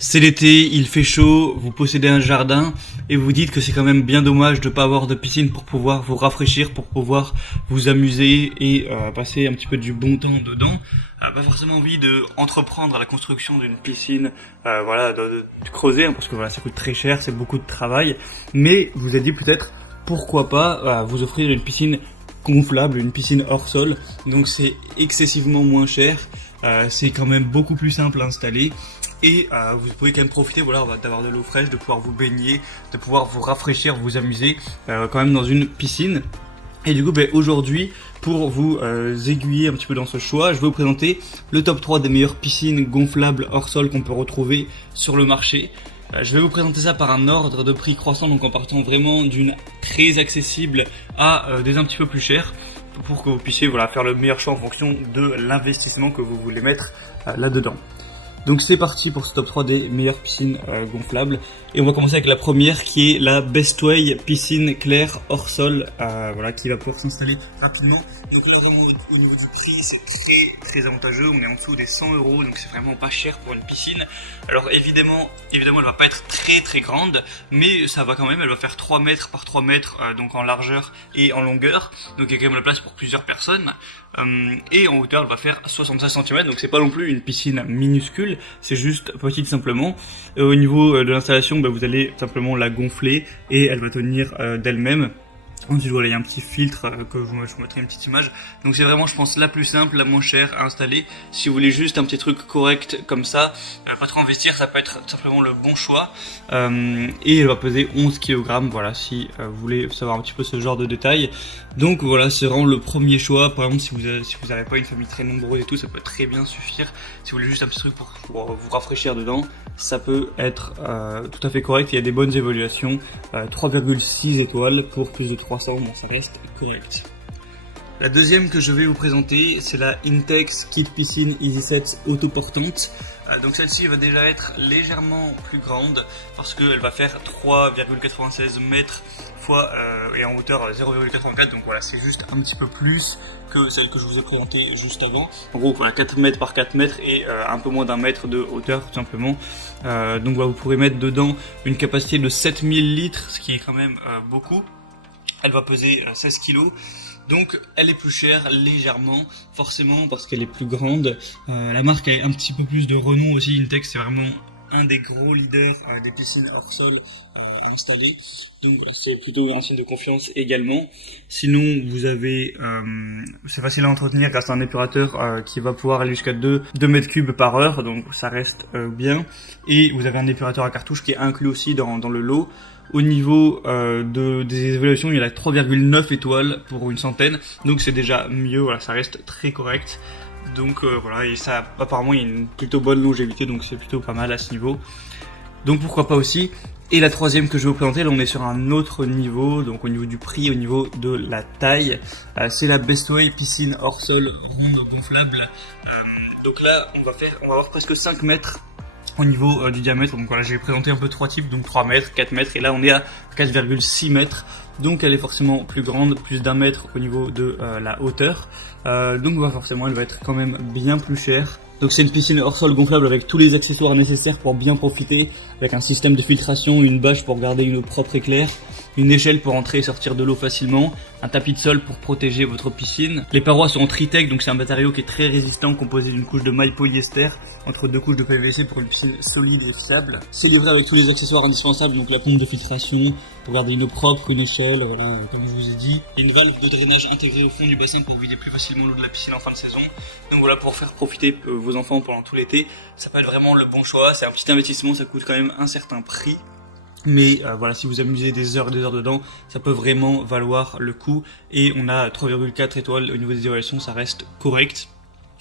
C'est l'été, il fait chaud, vous possédez un jardin et vous dites que c'est quand même bien dommage de pas avoir de piscine pour pouvoir vous rafraîchir, pour pouvoir vous amuser et passer un petit peu du bon temps dedans. Pas forcément envie de entreprendre la construction d'une piscine, de creuser, hein, parce que voilà, ça coûte très cher, c'est beaucoup de travail. Mais vous avez dit peut-être pourquoi pas vous offrir une piscine gonflable, une piscine hors sol. Donc c'est excessivement moins cher, c'est quand même beaucoup plus simple à installer. Et vous pouvez quand même profiter d'avoir de l'eau fraîche, de pouvoir vous baigner, de pouvoir vous rafraîchir, vous amuser quand même dans une piscine. Et du coup aujourd'hui, pour vous aiguiller un petit peu dans ce choix, je vais vous présenter le top 3 des meilleures piscines gonflables hors sol qu'on peut retrouver sur le marché. Je vais vous présenter ça par un ordre de prix croissant, donc en partant vraiment d'une très accessible à des un petit peu plus chères, pour que vous puissiez faire le meilleur choix en fonction de l'investissement que vous voulez mettre là-dedans. Donc c'est parti pour ce top 3 des meilleures piscines gonflables. Et on va commencer avec la première qui est la Bestway piscine claire hors sol, qui va pouvoir s'installer rapidement. Donc là vraiment au niveau du prix c'est très avantageux, on est en dessous des 100 €, donc c'est vraiment pas cher pour une piscine. Alors évidemment elle va pas être très grande, mais ça va quand même, elle va faire 3 mètres par 3 mètres, donc en largeur et en longueur, donc il y a quand même la place pour plusieurs personnes. Et en hauteur elle va faire 65 cm, donc c'est pas non plus une piscine minuscule, c'est juste petite simplement. Au niveau de l'installation, vous allez simplement la gonfler et elle va tenir d'elle-même. Ensuite il y a un petit filtre que je vous mettrai une petite image. Donc c'est vraiment je pense la plus simple, la moins chère à installer. Si vous voulez juste un petit truc correct comme ça, pas trop investir, ça peut être simplement le bon choix. Et elle va peser 11 kg, voilà, si vous voulez savoir un petit peu ce genre de détails. Donc voilà, c'est vraiment le premier choix. Par exemple si vous n'avez pas une famille très nombreuse et tout, ça peut très bien suffire. Si vous voulez juste un petit truc pour vous rafraîchir dedans, ça peut être tout à fait correct. Il y a des bonnes évaluations, 3,6 étoiles pour plus de 300, bon ça reste correct. La deuxième que je vais vous présenter, c'est la Intex Kit Piscine EasySet autoportante. Donc celle-ci va déjà être légèrement plus grande parce qu'elle va faire 3,96 mètres et en hauteur 0,84, donc voilà, c'est juste un petit peu plus que celle que je vous ai présentée juste avant. En gros, 4 mètres par 4 mètres et un peu moins d'un mètre de hauteur tout simplement. Donc vous pourrez mettre dedans une capacité de 7000 litres, ce qui est quand même beaucoup. Elle va peser 16 kg. Donc elle est plus chère légèrement, forcément parce qu'elle est plus grande. La marque a un petit peu plus de renom aussi. Intex c'est vraiment un des gros leaders des piscines hors sol à installer. Donc voilà, c'est plutôt un signe de confiance également. Sinon vous avez, c'est facile à entretenir grâce à un épurateur qui va pouvoir aller jusqu'à 2 mètres cubes par heure, donc ça reste bien. Et vous avez un épurateur à cartouche qui est inclus aussi dans le lot. Au niveau des évaluations, il y a 3,9 étoiles pour une centaine, donc c'est déjà mieux, voilà, ça reste très correct. Donc et ça apparemment il y a une plutôt bonne longévité, donc c'est plutôt pas mal à ce niveau. Donc pourquoi pas aussi. Et la troisième que je vais vous présenter, là on est sur un autre niveau, donc au niveau du prix, au niveau de la taille, c'est la Bestway piscine hors sol ronde gonflable. Donc là on va avoir presque 5 mètres au niveau du diamètre. Donc voilà, j'ai présenté un peu 3 types, donc 3 mètres, 4 mètres, et là on est à 4,6 mètres. Donc elle est forcément plus grande, plus d'1 mètre au niveau de la hauteur. Donc forcément elle va être quand même bien plus chère. Donc c'est une piscine hors sol gonflable avec tous les accessoires nécessaires pour bien profiter, avec un système de filtration, une bâche pour garder une eau propre et claire, une échelle pour entrer et sortir de l'eau facilement, un tapis de sol pour protéger votre piscine. Les parois sont en Tritec, donc c'est un matériau qui est très résistant, composé d'une couche de maille polyester entre 2 couches de PVC pour une piscine solide et fiable. C'est livré avec tous les accessoires indispensables, donc la pompe de filtration pour garder une eau propre, une échelle, voilà, comme je vous ai dit, et une valve de drainage intégrée au fond du bassin pour vider plus facilement l'eau de la piscine en fin de saison. Donc voilà, pour faire profiter vos enfants pendant tout l'été, ça peut être vraiment le bon choix. C'est un petit investissement, ça coûte quand même un certain prix. Mais voilà, si vous amusez des heures dedans, ça peut vraiment valoir le coup. Et on a 3,4 étoiles au niveau des évaluations, ça reste correct.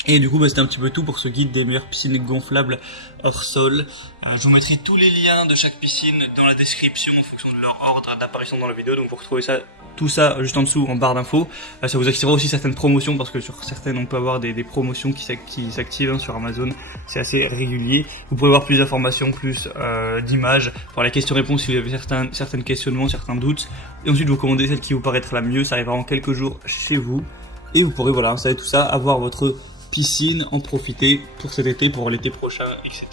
Et du coup c'était un petit peu tout pour ce guide des meilleures piscines gonflables hors sol. Je vous mettrai tous les liens de chaque piscine dans la description en fonction de leur ordre d'apparition dans la vidéo. Donc vous retrouvez tout ça juste en dessous en barre d'infos. Ça vous activera aussi certaines promotions parce que sur certaines on peut avoir des promotions qui s'activent sur Amazon. C'est assez régulier. Vous pouvez voir plus d'informations, plus d'images pour la question-réponse si vous avez certains questionnements, certains doutes. Et ensuite vous commandez celle qui vous paraîtra la mieux. Ça arrivera en quelques jours chez vous. Et vous pourrez installer tout ça, avoir votre piscine, en profiter pour cet été, pour l'été prochain, etc.